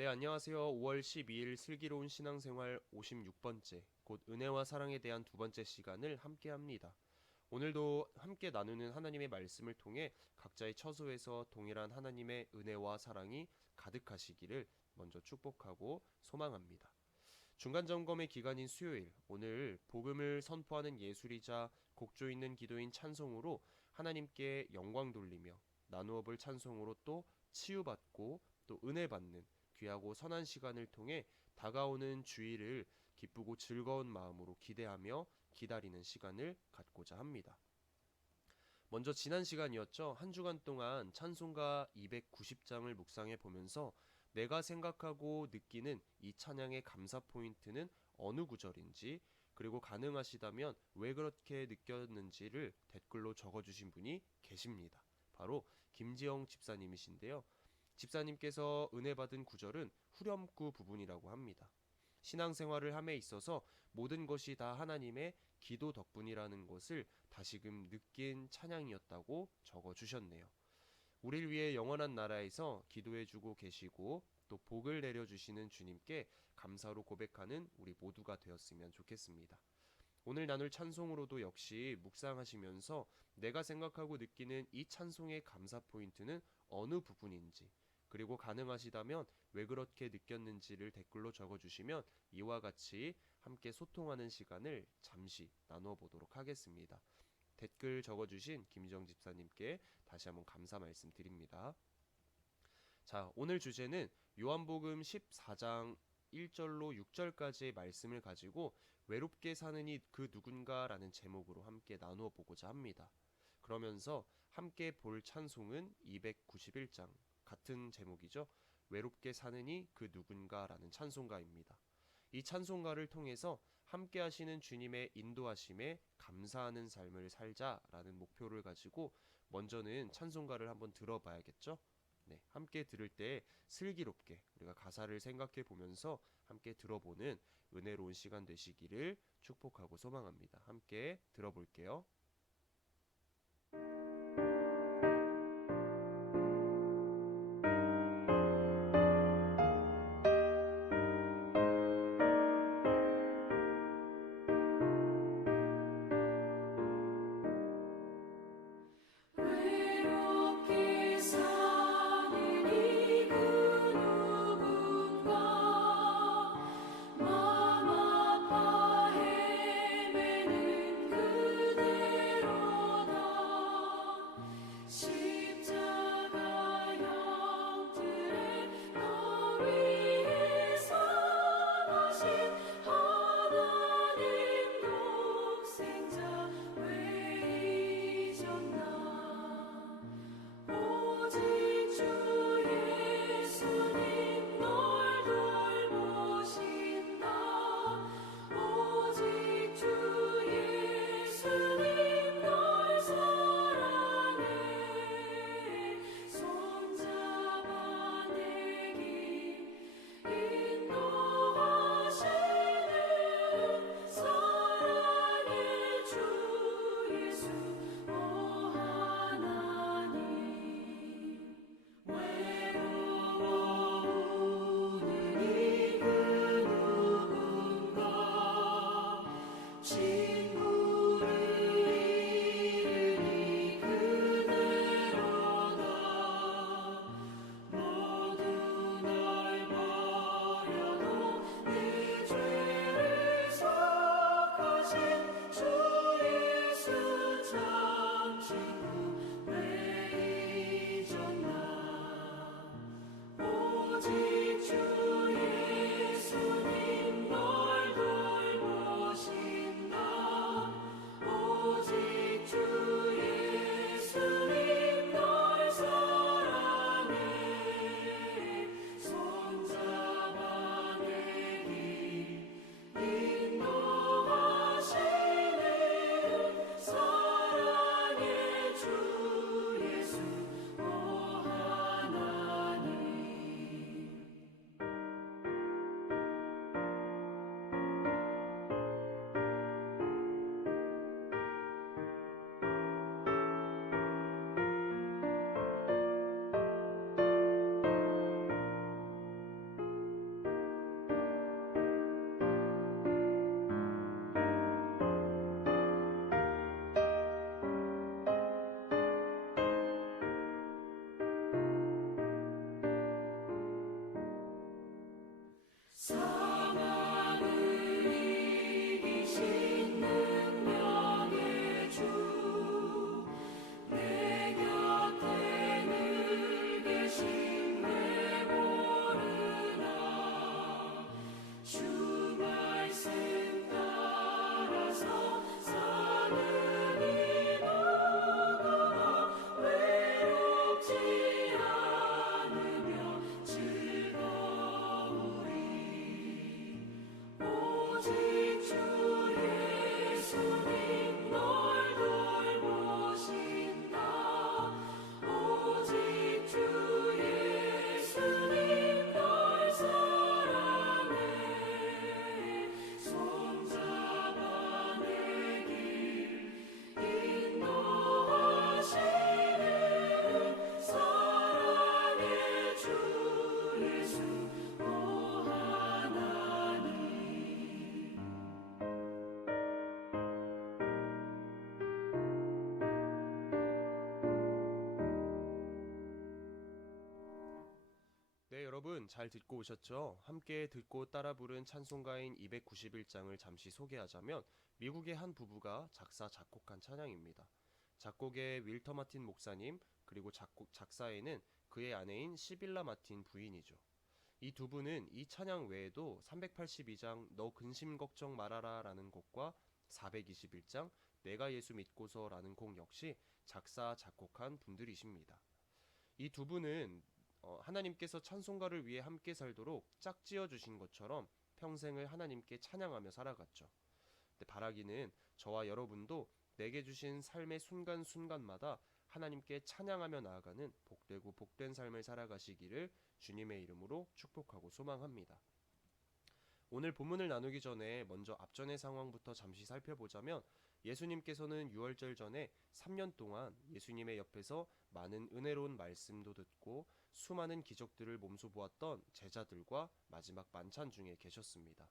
네, 안녕하세요. 5월 12일 슬기로운 신앙생활 56번째, 곧 은혜와 사랑에 대한 두 번째 시간을 함께 합니다. 오늘도 함께 나누는 하나님의 말씀을 통해 각자의 처소에서 동일한 하나님의 은혜와 사랑이 가득하시기를 먼저 축복하고 소망합니다. 중간 점검의 기간인 수요일, 오늘 복음을 선포하는 예술이자 곡조 있는 기도인 찬송으로 하나님께 영광 돌리며 나누어 볼 찬송으로 또 치유받고 또 은혜 받는 귀하고 선한 시간을 통해 다가오는 주일을 기쁘고 즐거운 마음으로 기대하며 기다리는 시간을 갖고자 합니다. 먼저 지난 시간이었죠. 한 주간 동안 찬송가 290장을 묵상해 보면서 내가 생각하고 느끼는 이 찬양의 감사 포인트는 어느 구절인지, 그리고 가능하시다면 왜 그렇게 느꼈는지를 댓글로 적어주신 분이 계십니다. 바로 김지영 집사님이신데요. 집사님께서 은혜 받은 구절은 후렴구 부분이라고 합니다. 신앙생활을 함에 있어서 모든 것이 다 하나님의 기도 덕분이라는 것을 다시금 느낀 찬양이었다고 적어주셨네요. 우리를 위해 영원한 나라에서 기도해주고 계시고 또 복을 내려주시는 주님께 감사로 고백하는 우리 모두가 되었으면 좋겠습니다. 오늘 나눌 찬송으로도 역시 묵상하시면서 내가 생각하고 느끼는 이 찬송의 감사 포인트는 어느 부분인지, 그리고 가능하시다면 왜 그렇게 느꼈는지를 댓글로 적어주시면 이와 같이 함께 소통하는 시간을 잠시 나누어 보도록 하겠습니다. 댓글 적어주신 김희정 집사님께 다시 한번 감사 말씀드립니다. 자, 오늘 주제는 요한복음 14장 1절로 6절까지의 말씀을 가지고 외롭게 사는 이 그 누군가라는 제목으로 함께 나누어 보고자 합니다. 그러면서 함께 볼 찬송은 291장 같은 제목이죠. 외롭게 사는 이 그 누군가라는 찬송가입니다. 이 찬송가를 통해서 함께 하시는 주님의 인도하심에 감사하는 삶을 살자라는 목표를 가지고 먼저는 찬송가를 한번 들어봐야겠죠. 네, 함께 들을 때 슬기롭게 우리가 가사를 생각해 보면서 함께 들어보는 은혜로운 시간 되시기를 축복하고 소망합니다. 함께 들어볼게요. 외롭게 사는 이그 누군가 맘 아파 헤매는 그대로다 여러분 잘 듣고 오셨죠? 함께 듣고 따라 부른 찬송가인 291장을 잠시 소개하자면 미국의 한 부부가 작사 작곡한 찬양입니다. 작곡의 윌터 마틴 목사님 그리고 작사에는 그의 아내인 시빌라 마틴 부인이죠. 이 두 분은 이 찬양 외에도 382장 너 근심 걱정 말아라 라는 곡과 421장 내가 예수 믿고서 라는 곡 역시 작사 작곡한 분들이십니다. 이 두 분은 하나님께서 찬송가를 위해 함께 살도록 짝지어 주신 것처럼 평생을 하나님께 찬양하며 살아갔죠. 근데 바라기는 저와 여러분도 내게 주신 삶의 순간순간마다 하나님께 찬양하며 나아가는 복되고 복된 삶을 살아가시기를 주님의 이름으로 축복하고 소망합니다. 오늘 본문을 나누기 전에 먼저 앞전의 상황부터 잠시 살펴보자면 예수님께서는 유월절 전에 3년 동안 예수님의 옆에서 많은 은혜로운 말씀도 듣고 수많은 기적들을 몸소 보았던 제자들과 마지막 만찬 중에 계셨습니다.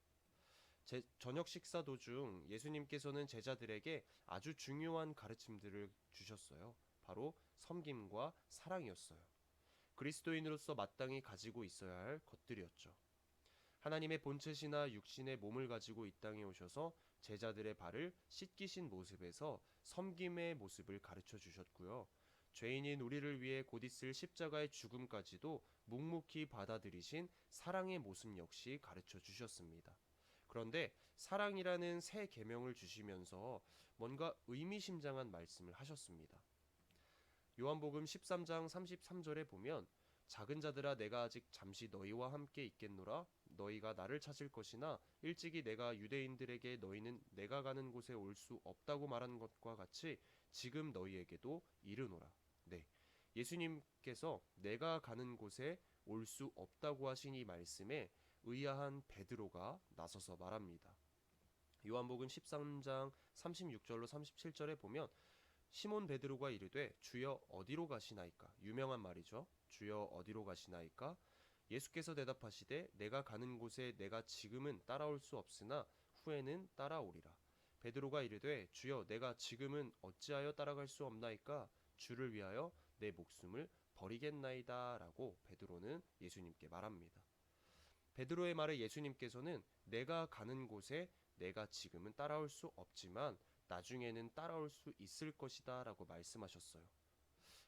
저녁 식사 도중 예수님께서는 제자들에게 아주 중요한 가르침들을 주셨어요. 바로 섬김과 사랑이었어요. 그리스도인으로서 마땅히 가지고 있어야 할 것들이었죠. 하나님의 본체시나 육신의 몸을 가지고 이 땅에 오셔서 제자들의 발을 씻기신 모습에서 섬김의 모습을 가르쳐 주셨고요. 죄인인 우리를 위해 곧 있을 십자가의 죽음까지도 묵묵히 받아들이신 사랑의 모습 역시 가르쳐 주셨습니다. 그런데 사랑이라는 새 계명을 주시면서 뭔가 의미심장한 말씀을 하셨습니다. 요한복음 13장 33절에 보면 작은 자들아 내가 아직 잠시 너희와 함께 있겠노라 너희가 나를 찾을 것이나 일찍이 내가 유대인들에게 너희는 내가 가는 곳에 올 수 없다고 말한 것과 같이 지금 너희에게도 이르노라. 네, 예수님께서 내가 가는 곳에 올 수 없다고 하신 이 말씀에 의아한 베드로가 나서서 말합니다. 요한복음 13장 36절로 37절에 보면 시몬 베드로가 이르되 주여 어디로 가시나이까? 유명한 말이죠. 주여 어디로 가시나이까? 예수께서 대답하시되 내가 가는 곳에 내가 지금은 따라올 수 없으나 후에는 따라오리라. 베드로가 이르되 주여 내가 지금은 어찌하여 따라갈 수 없나이까? 주를 위하여 내 목숨을 버리겠나이다 라고 베드로는 예수님께 말합니다. 베드로의 말에 예수님께서는 내가 가는 곳에 내가 지금은 따라올 수 없지만 나중에는 따라올 수 있을 것이다 라고 말씀하셨어요.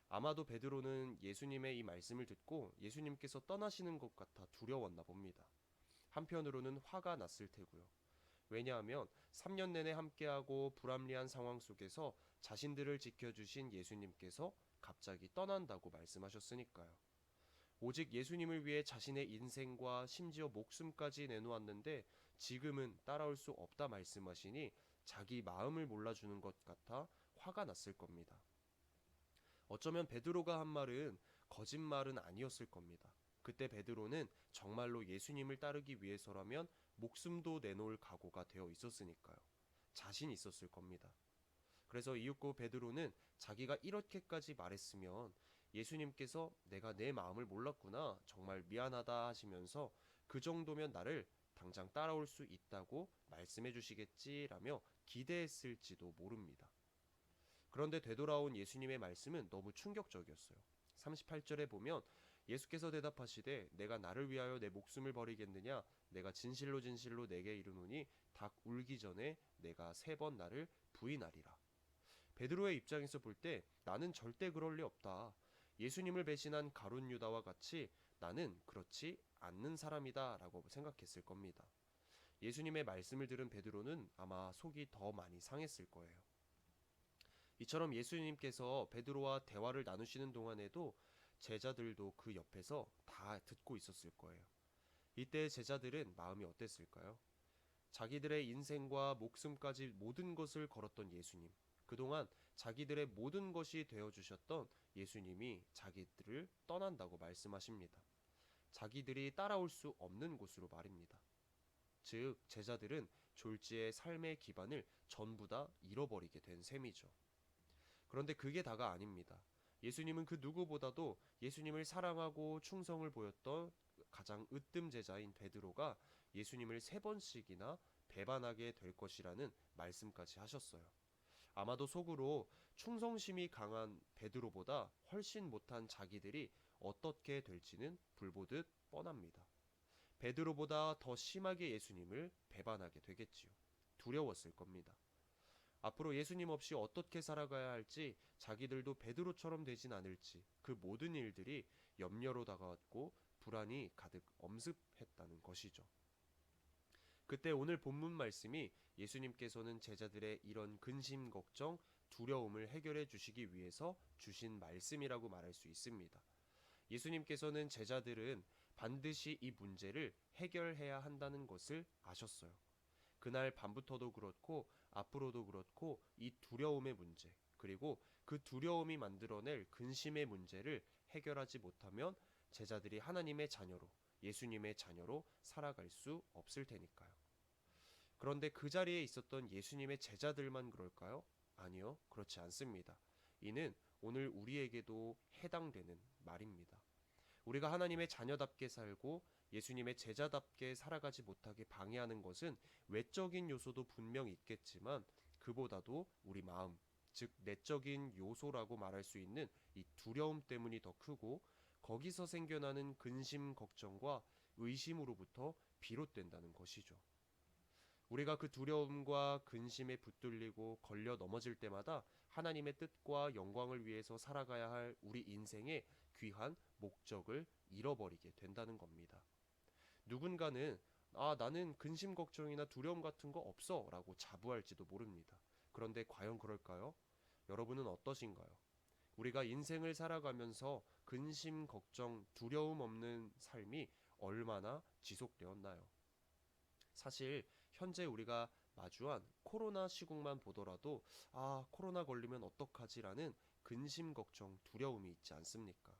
아마도 베드로는 예수님의 이 말씀을 듣고 예수님께서 떠나시는 것 같아 두려웠나 봅니다. 한편으로는 화가 났을 테고요. 왜냐하면 3년 내내 함께하고 불합리한 상황 속에서 자신들을 지켜주신 예수님께서 갑자기 떠난다고 말씀하셨으니까요. 오직 예수님을 위해 자신의 인생과 심지어 목숨까지 내놓았는데 지금은 따라올 수 없다 말씀하시니 자기 마음을 몰라주는 것 같아 화가 났을 겁니다. 어쩌면 베드로가 한 말은 거짓말은 아니었을 겁니다. 그때 베드로는 정말로 예수님을 따르기 위해서라면 목숨도 내놓을 각오가 되어 있었으니까요. 자신 있었을 겁니다. 그래서 이윽고 베드로는 자기가 이렇게까지 말했으면 예수님께서 내가 내 마음을 몰랐구나 정말 미안하다 하시면서 그 정도면 나를 당장 따라올 수 있다고 말씀해 주시겠지라며 기대했을지도 모릅니다. 그런데 되돌아온 예수님의 말씀은 너무 충격적이었어요. 38절에 보면 예수께서 대답하시되 내가 나를 위하여 내 목숨을 버리겠느냐 내가 진실로 진실로 내게 이르노니 닭 울기 전에 내가 3번 나를 부인하리라. 베드로의 입장에서 볼 때 나는 절대 그럴 리 없다. 예수님을 배신한 가룟 유다와 같이 나는 그렇지 않는 사람이다 라고 생각했을 겁니다. 예수님의 말씀을 들은 베드로는 아마 속이 더 많이 상했을 거예요. 이처럼 예수님께서 베드로와 대화를 나누시는 동안에도 제자들도 그 옆에서 다 듣고 있었을 거예요. 이때 제자들은 마음이 어땠을까요? 자기들의 인생과 목숨까지 모든 것을 걸었던 예수님, 그동안 자기들의 모든 것이 되어주셨던 예수님이 자기들을 떠난다고 말씀하십니다. 자기들이 따라올 수 없는 곳으로 말입니다. 즉 제자들은 졸지의 삶의 기반을 전부 다 잃어버리게 된 셈이죠. 그런데 그게 다가 아닙니다. 예수님은 그 누구보다도 예수님을 사랑하고 충성을 보였던 가장 으뜸 제자인 베드로가 예수님을 3번씩이나 배반하게 될 것이라는 말씀까지 하셨어요. 아마도 속으로 충성심이 강한 베드로보다 훨씬 못한 자기들이 어떻게 될지는 불보듯 뻔합니다. 베드로보다 더 심하게 예수님을 배반하게 되겠지요. 두려웠을 겁니다. 앞으로 예수님 없이 어떻게 살아가야 할지, 자기들도 베드로처럼 되진 않을지, 그 모든 일들이 염려로 다가왔고 불안이 가득 엄습했다는 것이죠. 그때 오늘 본문 말씀이 예수님께서는 제자들의 이런 근심, 걱정, 두려움을 해결해 주시기 위해서 주신 말씀이라고 말할 수 있습니다. 예수님께서는 제자들은 반드시 이 문제를 해결해야 한다는 것을 아셨어요. 그날 밤부터도 그렇고 앞으로도 그렇고 이 두려움의 문제, 그리고 그 두려움이 만들어낼 근심의 문제를 해결하지 못하면 제자들이 하나님의 자녀로, 예수님의 자녀로 살아갈 수 없을 테니까요. 그런데 그 자리에 있었던 예수님의 제자들만 그럴까요? 아니요, 그렇지 않습니다. 이는 오늘 우리에게도 해당되는 말입니다. 우리가 하나님의 자녀답게 살고 예수님의 제자답게 살아가지 못하게 방해하는 것은 외적인 요소도 분명 있겠지만 그보다도 우리 마음, 즉 내적인 요소라고 말할 수 있는 이 두려움 때문이 더 크고 거기서 생겨나는 근심, 걱정과 의심으로부터 비롯된다는 것이죠. 우리가 그 두려움과 근심에 붙들리고 걸려 넘어질 때마다 하나님의 뜻과 영광을 위해서 살아가야 할 우리 인생의 귀한 목적을 잃어버리게 된다는 겁니다. 누군가는 나는 근심 걱정이나 두려움 같은 거 없어 라고 자부할지도 모릅니다. 그런데 과연 그럴까요? 여러분은 어떠신가요? 우리가 인생을 살아가면서 근심, 걱정, 두려움 없는 삶이 얼마나 지속되었나요? 사실 현재 우리가 마주한 코로나 시국만 보더라도 코로나 걸리면 어떡하지라는 근심, 걱정, 두려움이 있지 않습니까?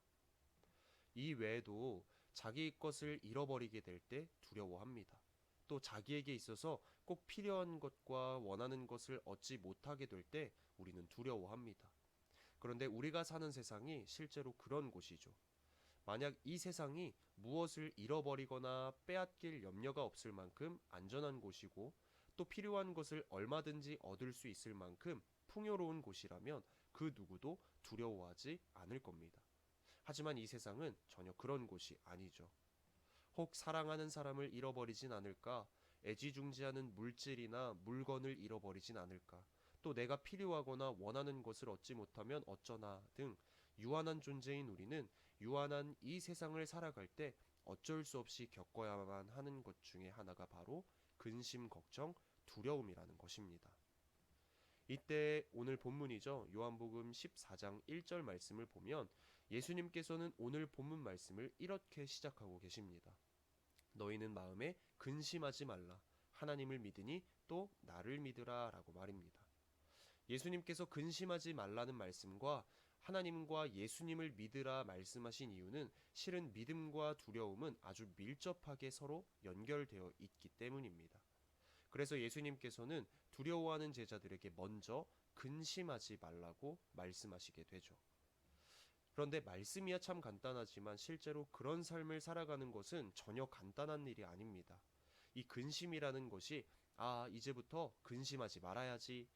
이 외에도 자기 것을 잃어버리게 될 때 두려워합니다. 또 자기에게 있어서 꼭 필요한 것과 원하는 것을 얻지 못하게 될 때 우리는 두려워합니다. 그런데 우리가 사는 세상이 실제로 그런 곳이죠. 만약 이 세상이 무엇을 잃어버리거나 빼앗길 염려가 없을 만큼 안전한 곳이고 또 필요한 것을 얼마든지 얻을 수 있을 만큼 풍요로운 곳이라면 그 누구도 두려워하지 않을 겁니다. 하지만 이 세상은 전혀 그런 곳이 아니죠. 혹 사랑하는 사람을 잃어버리진 않을까? 애지중지하는 물질이나 물건을 잃어버리진 않을까? 또 내가 필요하거나 원하는 것을 얻지 못하면 어쩌나 등 유한한 존재인 우리는 유한한 이 세상을 살아갈 때 어쩔 수 없이 겪어야만 하는 것 중에 하나가 바로 근심, 걱정, 두려움이라는 것입니다. 이때 오늘 본문이죠. 요한복음 14장 1절 말씀을 보면 예수님께서는 오늘 본문 말씀을 이렇게 시작하고 계십니다. 너희는 마음에 근심하지 말라. 하나님을 믿으니 또 나를 믿으라 라고 말입니다. 예수님께서 근심하지 말라는 말씀과 하나님과 예수님을 믿으라 말씀하신 이유는 실은 믿음과 두려움은 아주 밀접하게 서로 연결되어 있기 때문입니다. 그래서 예수님께서는 두려워하는 제자들에게 먼저 근심하지 말라고 말씀하시게 되죠. 그런데 말씀이야 참 간단하지만 실제로 그런 삶을 살아가는 것은 전혀 간단한 일이 아닙니다. 이 근심이라는 것이 이제부터 근심하지 말아야지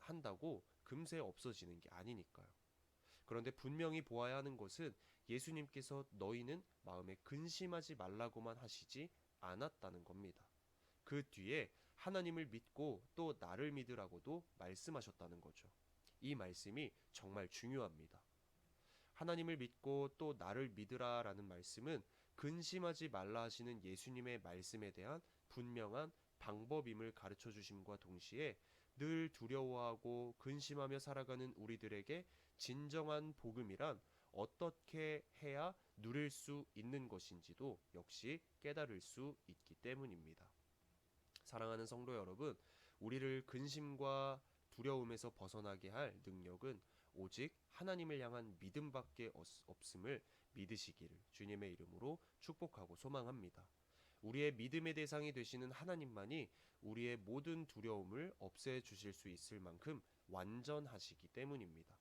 한다고 금세 없어지는 게 아니니까요. 그런데 분명히 보아야 하는 것은 예수님께서 너희는 마음에 근심하지 말라고만 하시지 않았다는 겁니다. 그 뒤에 하나님을 믿고 또 나를 믿으라고도 말씀하셨다는 거죠. 이 말씀이 정말 중요합니다. 하나님을 믿고 또 나를 믿으라 라는 말씀은 근심하지 말라 하시는 예수님의 말씀에 대한 분명한 방법임을 가르쳐 주심과 동시에 늘 두려워하고 근심하며 살아가는 우리들에게 진정한 복음이란 어떻게 해야 누릴 수 있는 것인지도 역시 깨달을 수 있기 때문입니다. 사랑하는 성도 여러분, 우리를 근심과 두려움에서 벗어나게 할 능력은 오직 하나님을 향한 믿음밖에 없음을 믿으시기를 주님의 이름으로 축복하고 소망합니다. 우리의 믿음의 대상이 되시는 하나님만이 우리의 모든 두려움을 없애 주실 수 있을 만큼 완전하시기 때문입니다.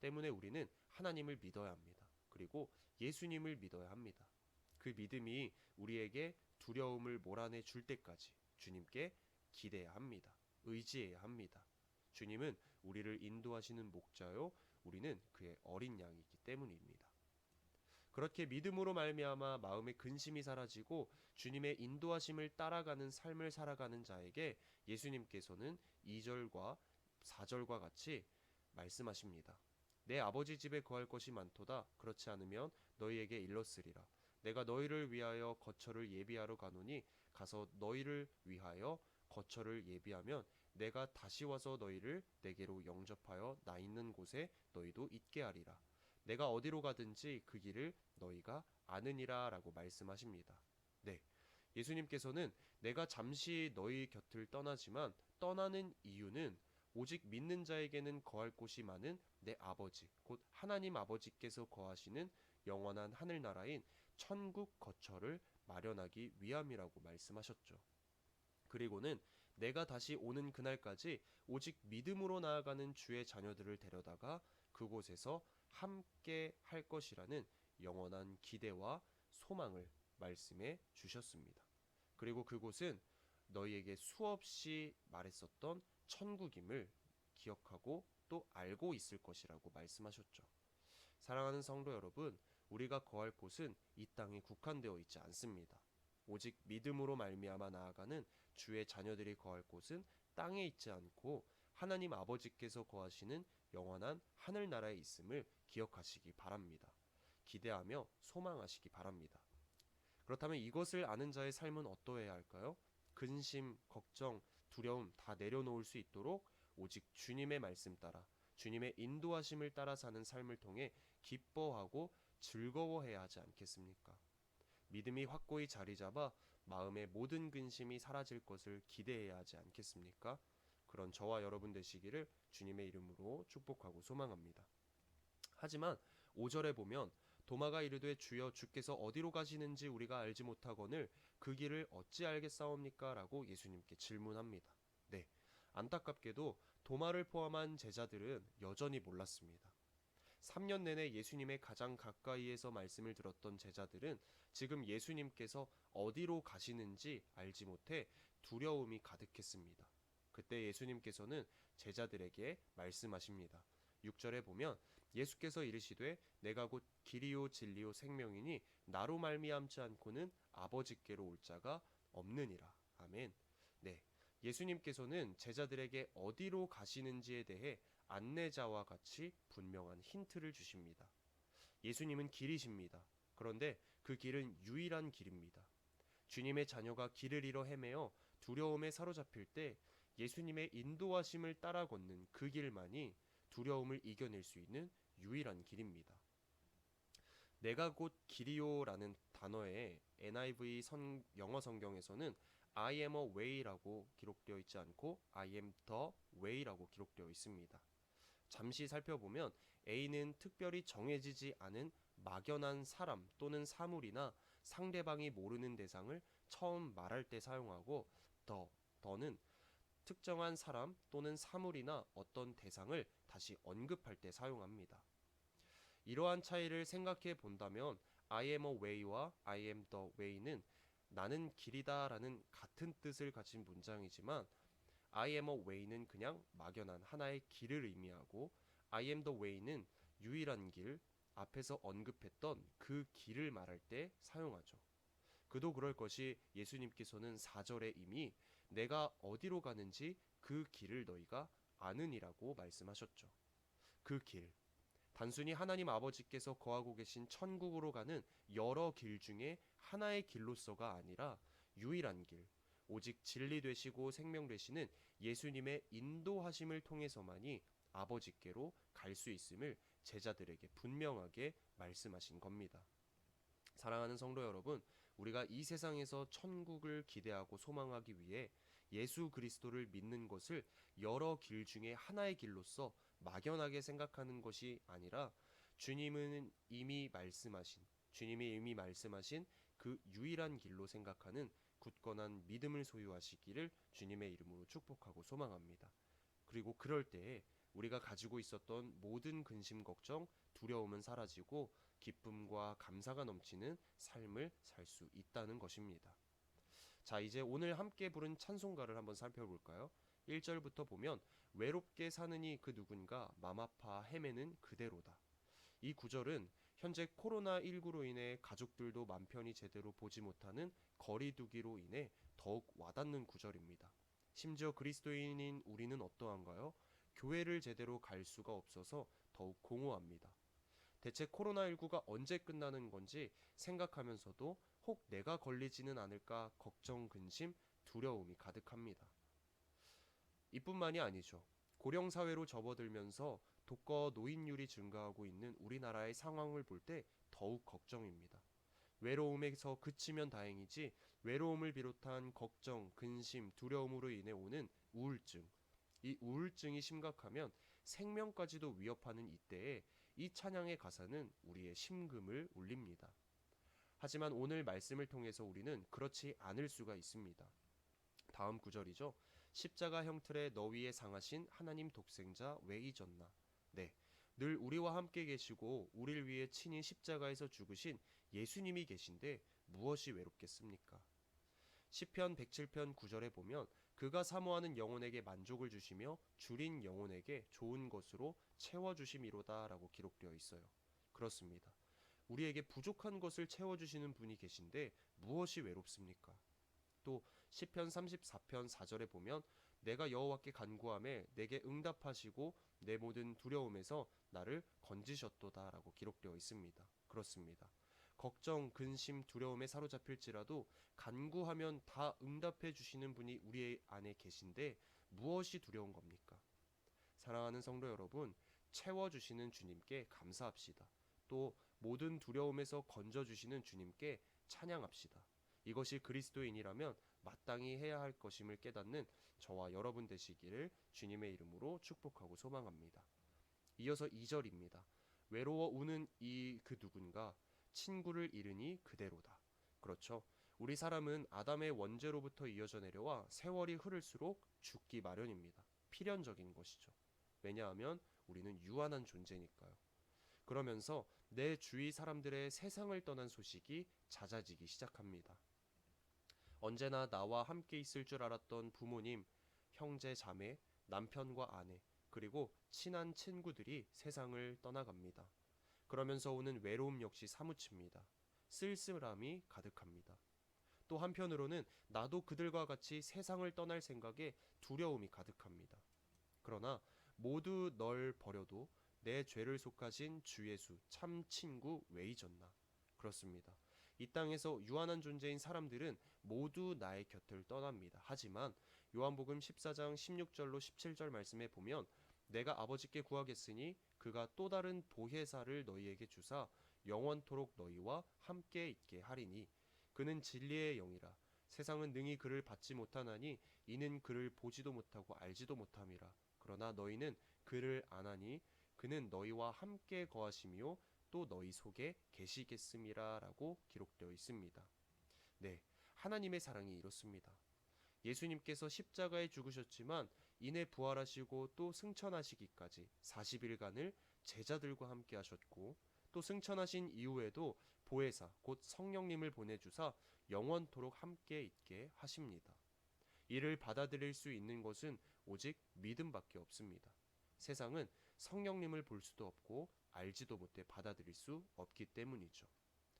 때문에 우리는 하나님을 믿어야 합니다. 그리고 예수님을 믿어야 합니다. 그 믿음이 우리에게 두려움을 몰아내 줄 때까지 주님께 기대해야 합니다. 의지해야 합니다. 주님은 우리를 인도하시는 목자요, 우리는 그의 어린 양이기 때문입니다. 그렇게 믿음으로 말미암아 마음의 근심이 사라지고 주님의 인도하심을 따라가는 삶을 살아가는 자에게 예수님께서는 2절과 4절과 같이 말씀하십니다. 내 아버지 집에 거할 것이 많도다. 그렇지 않으면 너희에게 일렀으리라. 내가 너희를 위하여 거처를 예비하러 가노니 가서 너희를 위하여 거처를 예비하면 내가 다시 와서 너희를 내게로 영접하여 나 있는 곳에 너희도 있게 하리라. 내가 어디로 가든지 그 길을 너희가 아느니라 라고 말씀하십니다. 네, 예수님께서는 내가 잠시 너희 곁을 떠나지만 떠나는 이유는 오직 믿는 자에게는 거할 곳이 많은 내 아버지, 곧 하나님 아버지께서 거하시는 영원한 하늘나라인 천국 거처를 마련하기 위함이라고 말씀하셨죠. 그리고는 내가 다시 오는 그날까지 오직 믿음으로 나아가는 주의 자녀들을 데려다가 그곳에서 함께 할 것이라는 영원한 기대와 소망을 말씀해 주셨습니다. 그리고 그곳은 너희에게 수없이 말했었던 천국임을 기억하고 또 알고 있을 것이라고 말씀하셨죠. 사랑하는 성도 여러분, 우리가 거할 곳은 이 땅에 국한되어 있지 않습니다. 오직 믿음으로 말미암아 나아가는 주의 자녀들이 거할 곳은 땅에 있지 않고 하나님 아버지께서 거하시는 영원한 하늘나라에 있음을 기억하시기 바랍니다. 기대하며 소망하시기 바랍니다. 그렇다면 이것을 아는 자의 삶은 어떠해야 할까요? 근심, 걱정, 두려움 다 내려놓을 수 있도록 오직 주님의 말씀 따라 주님의 인도하심을 따라 사는 삶을 통해 기뻐하고 즐거워해야 하지 않겠습니까? 믿음이 확고히 자리 잡아 마음의 모든 근심이 사라질 것을 기대해야 하지 않겠습니까? 그런 저와 여러분 되시기를 주님의 이름으로 축복하고 소망합니다. 하지만 5절에 보면 도마가 이르되 주여 주께서 어디로 가시는지 우리가 알지 못하거늘 그 길을 어찌 알겠사옵니까? 라고 예수님께 질문합니다. 네, 안타깝게도 도마를 포함한 제자들은 여전히 몰랐습니다. 3년 내내 예수님의 가장 가까이에서 말씀을 들었던 제자들은 지금 예수님께서 어디로 가시는지 알지 못해 두려움이 가득했습니다. 그때 예수님께서는 제자들에게 말씀하십니다. 6절에 보면 예수께서 이르시되 내가 곧 길이요 진리요 생명이니 나로 말미암지 않고는 아버지께로 올 자가 없느니라. 아멘. 네, 예수님께서는 제자들에게 어디로 가시는지에 대해 안내자와 같이 분명한 힌트를 주십니다. 예수님은 길이십니다. 그런데 그 길은 유일한 길입니다. 주님의 자녀가 길을 잃어 헤매어 두려움에 사로잡힐 때 예수님의 인도하심을 따라 걷는 그 길만이 두려움을 이겨낼 수 있는 유일한 길입니다. 내가 곧 길이요라는 단어에 NIV 영어 성경에서는 I am a way라고 기록되어 있지 않고 I am the way라고 기록되어 있습니다. 잠시 살펴보면 A는 특별히 정해지지 않은 막연한 사람 또는 사물이나 상대방이 모르는 대상을 처음 말할 때 사용하고 더는 특정한 사람 또는 사물이나 어떤 대상을 다시 언급할 때 사용합니다. 이러한 차이를 생각해 본다면 I am a way와 I am the way는 나는 길이다 라는 같은 뜻을 가진 문장이지만 I am a way는 그냥 막연한 하나의 길을 의미하고 I am the way는 유일한 길, 앞에서 언급했던 그 길을 말할 때 사용하죠. 그도 그럴 것이 예수님께서는 4절에 이미 내가 어디로 가는지 그 길을 너희가 아느니라고 말씀하셨죠. 그 길, 단순히 하나님 아버지께서 거하고 계신 천국으로 가는 여러 길 중에 하나의 길로서가 아니라 유일한 길, 오직 진리 되시고 생명 되시는 예수님의 인도하심을 통해서만이 아버지께로 갈 수 있음을 제자들에게 분명하게 말씀하신 겁니다. 사랑하는 성도 여러분, 우리가 이 세상에서 천국을 기대하고 소망하기 위해 예수 그리스도를 믿는 것을 여러 길 중에 하나의 길로서 막연하게 생각하는 것이 아니라 주님이 이미 말씀하신 그 유일한 길로 생각하는 굳건한 믿음을 소유하시기를 주님의 이름으로 축복하고 소망합니다. 그리고 그럴 때에 우리가 가지고 있었던 모든 근심, 걱정, 두려움은 사라지고 기쁨과 감사가 넘치는 삶을 살 수 있다는 것입니다. 자, 이제 오늘 함께 부른 찬송가를 한번 살펴볼까요? 1절부터 보면 외롭게 사느니 그 누군가 맘 아파 헤매는 그대로다. 이 구절은 현재 코로나19로 인해 가족들도 맘 편히 제대로 보지 못하는 거리두기로 인해 더욱 와닿는 구절입니다. 심지어 그리스도인인 우리는 어떠한가요? 교회를 제대로 갈 수가 없어서 더욱 공허합니다. 대체 코로나19가 언제 끝나는 건지 생각하면서도 혹 내가 걸리지는 않을까 걱정, 근심, 두려움이 가득합니다. 이뿐만이 아니죠. 고령 사회로 접어들면서 독거 노인율이 증가하고 있는 우리나라의 상황을 볼 때 더욱 걱정입니다. 외로움에서 그치면 다행이지 외로움을 비롯한 걱정, 근심, 두려움으로 인해 오는 우울증. 이 우울증이 심각하면 생명까지도 위협하는 이때에 이 찬양의 가사는 우리의 심금을 울립니다. 하지만 오늘 말씀을 통해서 우리는 그렇지 않을 수가 있습니다. 다음 구절이죠. 십자가 형틀에 너 위에 상하신 하나님 독생자 왜 잊었나? 네, 늘 우리와 함께 계시고 우리를 위해 친히 십자가에서 죽으신 예수님이 계신데 무엇이 외롭겠습니까? 시편 107편 9절에 보면 그가 사모하는 영혼에게 만족을 주시며 줄인 영혼에게 좋은 것으로 채워주심이로다 라고 기록되어 있어요. 그렇습니다. 우리에게 부족한 것을 채워주시는 분이 계신데 무엇이 외롭습니까? 또 시편 34편 4절에 보면 내가 여호와께 간구하매 내게 응답하시고 내 모든 두려움에서 나를 건지셨도다 라고 기록되어 있습니다. 그렇습니다. 걱정, 근심, 두려움에 사로잡힐지라도 간구하면 다 응답해 주시는 분이 우리 안에 계신데 무엇이 두려운 겁니까? 사랑하는 성도 여러분, 채워주시는 주님께 감사합시다. 또 모든 두려움에서 건져주시는 주님께 찬양합시다. 이것이 그리스도인이라면 마땅히 해야 할 것임을 깨닫는 저와 여러분 되시기를 주님의 이름으로 축복하고 소망합니다. 이어서 2절입니다. 외로워 우는 그 누군가 친구를 잃으니 그대로다. 그렇죠. 우리 사람은 아담의 원죄로부터 이어져 내려와 세월이 흐를수록 죽기 마련입니다. 필연적인 것이죠. 왜냐하면 우리는 유한한 존재니까요. 그러면서 내 주위 사람들의 세상을 떠난 소식이 잦아지기 시작합니다. 언제나 나와 함께 있을 줄 알았던 부모님, 형제, 자매, 남편과 아내, 그리고 친한 친구들이 세상을 떠나갑니다. 그러면서 오는 외로움 역시 사무칩니다. 쓸쓸함이 가득합니다. 또 한편으로는 나도 그들과 같이 세상을 떠날 생각에 두려움이 가득합니다. 그러나 모두 널 버려도 내 죄를 속하신 주 예수 참 친구 왜 잊었나? 그렇습니다. 이 땅에서 유한한 존재인 사람들은 모두 나의 곁을 떠납니다. 하지만 요한복음 14장 16절로 17절 말씀에 보면 내가 아버지께 구하겠으니 그가 또 다른 보혜사를 너희에게 주사 영원토록 너희와 함께 있게 하리니 그는 진리의 영이라 세상은 능히 그를 받지 못하나니 이는 그를 보지도 못하고 알지도 못함이라 그러나 너희는 그를 아나니 그는 너희와 함께 거하시며 또 너희 속에 계시겠음이라 라고 기록되어 있습니다. 네, 하나님의 사랑이 이렇습니다. 예수님께서 십자가에 죽으셨지만 이내 부활하시고 또 승천하시기까지 40일간을 제자들과 함께 하셨고 또 승천하신 이후에도 보혜사 곧 성령님을 보내주사 영원토록 함께 있게 하십니다. 이를 받아들일 수 있는 것은 오직 믿음밖에 없습니다. 세상은 성령님을 볼 수도 없고 알지도 못해 받아들일 수 없기 때문이죠.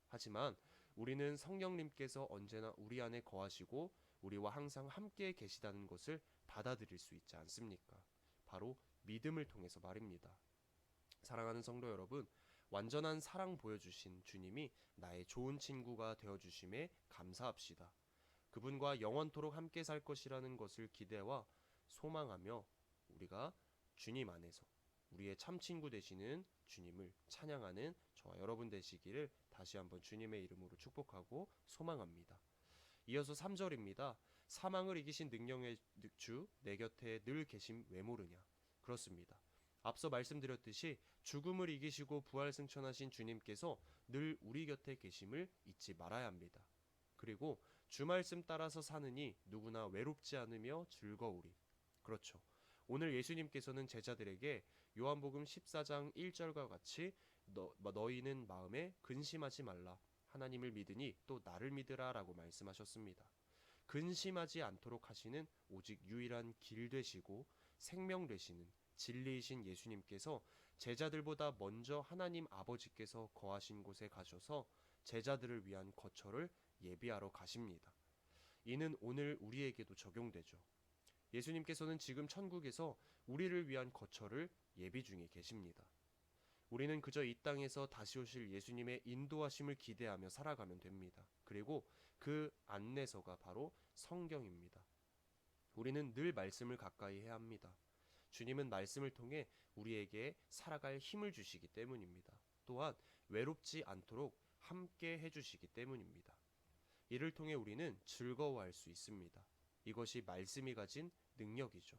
하지만 우리는 성령님께서 언제나 우리 안에 거하시고 우리와 항상 함께 계시다는 것을 받아들일 수 있지 않습니까? 바로 믿음을 통해서 말입니다. 사랑하는 성도 여러분, 완전한 사랑 보여주신 주님이 나의 좋은 친구가 되어주심에 감사합시다. 그분과 영원토록 함께 살 것이라는 것을 기대와 소망하며 우리가 주님 안에서 우리의 참 친구 되시는 주님을 찬양하는 저와 여러분 되시기를 다시 한번 주님의 이름으로 축복하고 소망합니다. 이어서 3절입니다. 사망을 이기신 능력의 주 내 곁에 늘 계심 왜 모르냐. 그렇습니다. 앞서 말씀드렸듯이 죽음을 이기시고 부활 승천하신 주님께서 늘 우리 곁에 계심을 잊지 말아야 합니다. 그리고 주 말씀 따라서 사느니 누구나 외롭지 않으며 즐거우리. 그렇죠. 오늘 예수님께서는 제자들에게 요한복음 14장 1절과 같이 너희는 마음에 근심하지 말라. 하나님을 믿으니 또 나를 믿으라 라고 말씀하셨습니다. 근심하지 않도록 하시는 오직 유일한 길 되시고 생명 되시는 진리이신 예수님께서 제자들보다 먼저 하나님 아버지께서 거하신 곳에 가셔서 제자들을 위한 거처를 예비하러 가십니다. 이는 오늘 우리에게도 적용되죠. 예수님께서는 지금 천국에서 우리를 위한 거처를 예비 중에 계십니다. 우리는 그저 이 땅에서 다시 오실 예수님의 인도하심을 기대하며 살아가면 됩니다. 그리고 그 안내서가 바로 성경입니다. 우리는 늘 말씀을 가까이 해야 합니다. 주님은 말씀을 통해 우리에게 살아갈 힘을 주시기 때문입니다. 또한 외롭지 않도록 함께 해주시기 때문입니다. 이를 통해 우리는 즐거워할 수 있습니다. 이것이 말씀이 가진 능력이죠.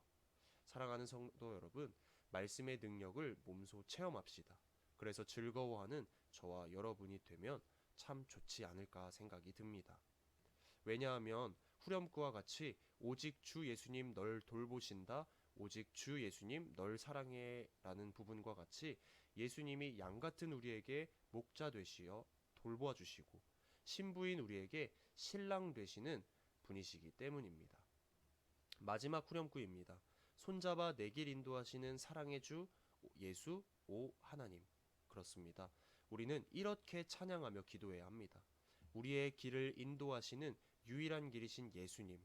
사랑하는 성도 여러분, 말씀의 능력을 몸소 체험합시다. 그래서 즐거워하는 저와 여러분이 되면 참 좋지 않을까 생각이 듭니다. 왜냐하면 후렴구와 같이 오직 주 예수님 널 돌보신다, 오직 주 예수님 널 사랑해 라는 부분과 같이 예수님이 양같은 우리에게 목자 되시어 돌보아 주시고 신부인 우리에게 신랑 되시는 분이시기 때문입니다. 마지막 후렴구입니다. 손잡아 내 길 인도하시는 사랑의 주 예수 오 하나님. 그렇습니다. 우리는 이렇게 찬양하며 기도해야 합니다. 우리의 길을 인도하시는 유일한 길이신 예수님,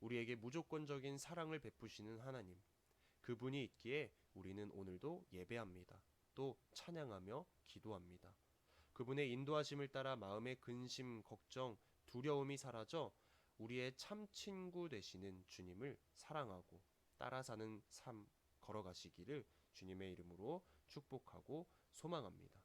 우리에게 무조건적인 사랑을 베푸시는 하나님, 그분이 있기에 우리는 오늘도 예배합니다. 또 찬양하며 기도합니다. 그분의 인도하심을 따라 마음의 근심, 걱정, 두려움이 사라져 우리의 참 친구 되시는 주님을 사랑하고 따라 사는 삶 걸어가시기를 주님의 이름으로 축복하고 소망합니다.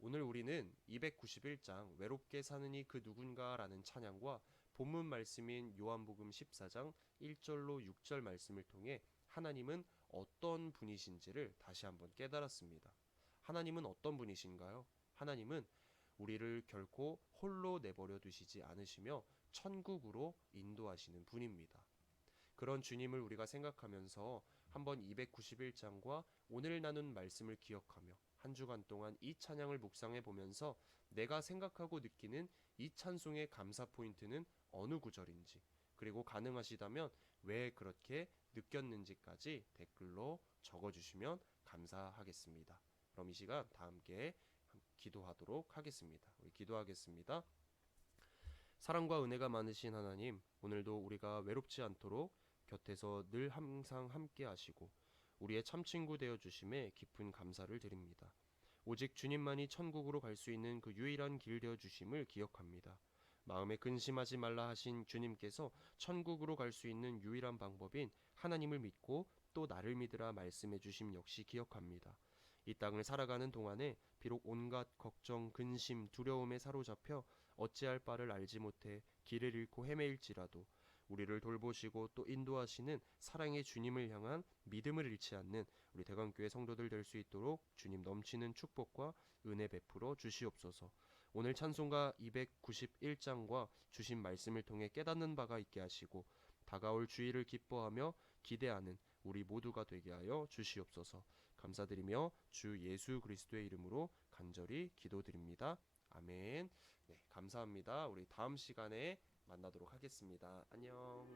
오늘 우리는 291장 외롭게 사느니 그 누군가라는 찬양과 본문 말씀인 요한복음 14장 1절로 6절 말씀을 통해 하나님은 어떤 분이신지를 다시 한번 깨달았습니다. 하나님은 어떤 분이신가요? 하나님은 우리를 결코 홀로 내버려 두시지 않으시며 천국으로 인도하시는 분입니다. 그런 주님을 우리가 생각하면서 한번 291장과 오늘 나눈 말씀을 기억하며 한 주간 동안 이 찬양을 묵상해 보면서 내가 생각하고 느끼는 이 찬송의 감사 포인트는 어느 구절인지, 그리고 가능하시다면 왜 그렇게 느꼈는지까지 댓글로 적어주시면 감사하겠습니다. 그럼 이 시간 다 함께 기도하도록 하겠습니다. 우리 기도하겠습니다. 사랑과 은혜가 많으신 하나님, 오늘도 우리가 외롭지 않도록 곁에서 늘 항상 함께 하시고 우리의 참친구 되어 주심에 깊은 감사를 드립니다. 오직 주님만이 천국으로 갈 수 있는 그 유일한 길 되어 주심을 기억합니다. 마음에 근심하지 말라 하신 주님께서 천국으로 갈 수 있는 유일한 방법인 하나님을 믿고 또 나를 믿으라 말씀해 주심 역시 기억합니다. 이 땅을 살아가는 동안에 비록 온갖 걱정, 근심, 두려움에 사로잡혀 어찌할 바를 알지 못해 길을 잃고 헤매일지라도 우리를 돌보시고 또 인도하시는 사랑의 주님을 향한 믿음을 잃지 않는 우리 대강교회 성도들 될 수 있도록 주님 넘치는 축복과 은혜 베풀어 주시옵소서. 오늘 찬송가 291장과 주신 말씀을 통해 깨닫는 바가 있게 하시고 다가올 주일을 기뻐하며 기대하는 우리 모두가 되게 하여 주시옵소서. 감사드리며 주 예수 그리스도의 이름으로 간절히 기도드립니다. 아멘. 네, 감사합니다. 우리 다음 시간에 만나도록 하겠습니다. 안녕.